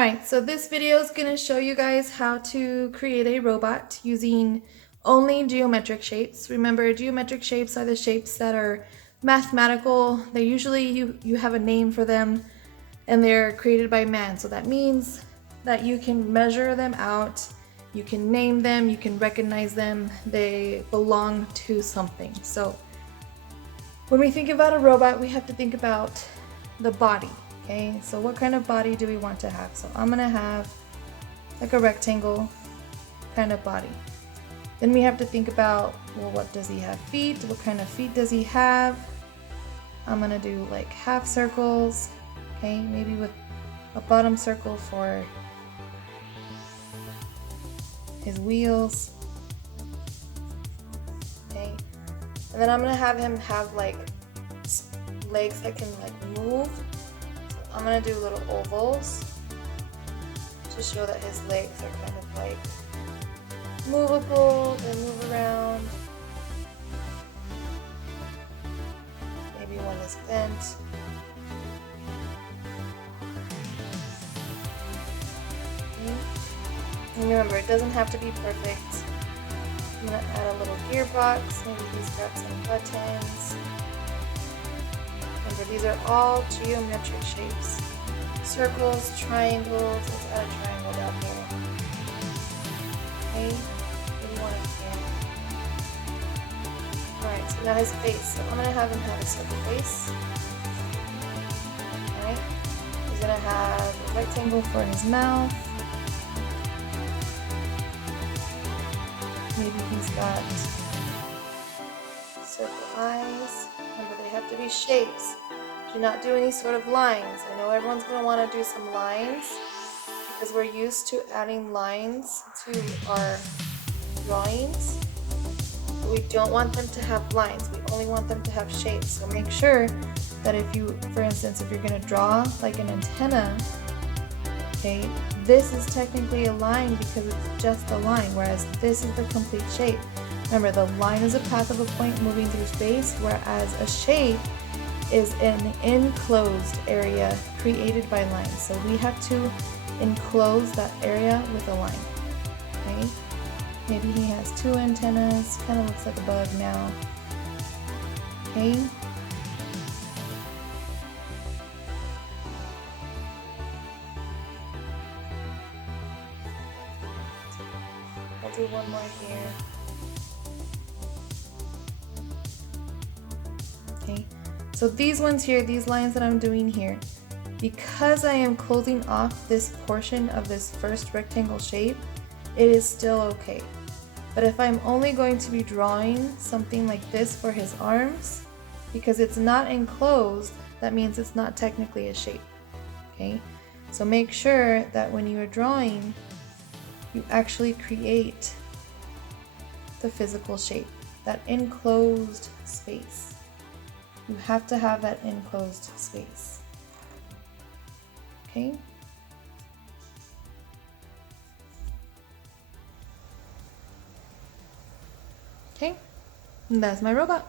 Alright, so this video is going to show you guys how to create a robot using only geometric shapes. Remember, geometric shapes are the shapes that are mathematical. They usually, you have a name for them, and they're created by man. So that means that you can measure them out, you can name them, you can recognize them, they belong to something. So when we think about a robot, we have to think about the body. Okay, so what kind of body do we want to have? So I'm gonna have like a rectangle kind of body. Then we have to think about, well, what does he have? Feet? What kind of feet does he have? I'm gonna do like half circles, okay, maybe with a bottom circle for his wheels, okay, and then I'm gonna have him have like legs that can like move. I'm gonna do little ovals to show that his legs are kind of like movable, they move around. Maybe one is bent. And remember, it doesn't have to be perfect. I'm gonna add a little gearbox, maybe he's got some buttons. Remember, these are all geometric shapes. Circles, triangles, let's add a triangle down here. Okay, maybe one up here. Alright, so now his face. So I'm going to have him have a circle face. Alright, he's going to have a rectangle for his mouth. Maybe he's got circle eyes. Remember, they have to be shapes. Do not do any sort of lines. I know everyone's going to want to do some lines because we're used to adding lines to our drawings. But we don't want them to have lines. We only want them to have shapes. So make sure that if you, for instance, if you're going to draw like an antenna, okay, this is technically a line because it's just a line, whereas this is the complete shape. Remember, the line is a path of a point moving through space, whereas a shape is an enclosed area created by lines. So we have to enclose that area with a line. Okay? Maybe he has two antennas, kind of looks like a bug now. Okay? I'll do one more here. Okay? So these ones here, these lines that I'm doing here, because I am closing off this portion of this first rectangle shape, it is still okay. But if I'm only going to be drawing something like this for his arms, because it's not enclosed, that means it's not technically a shape. Okay? So make sure that when you are drawing, you actually create the physical shape, that enclosed space. You have to have that enclosed space. Okay? Okay, and that's my robot.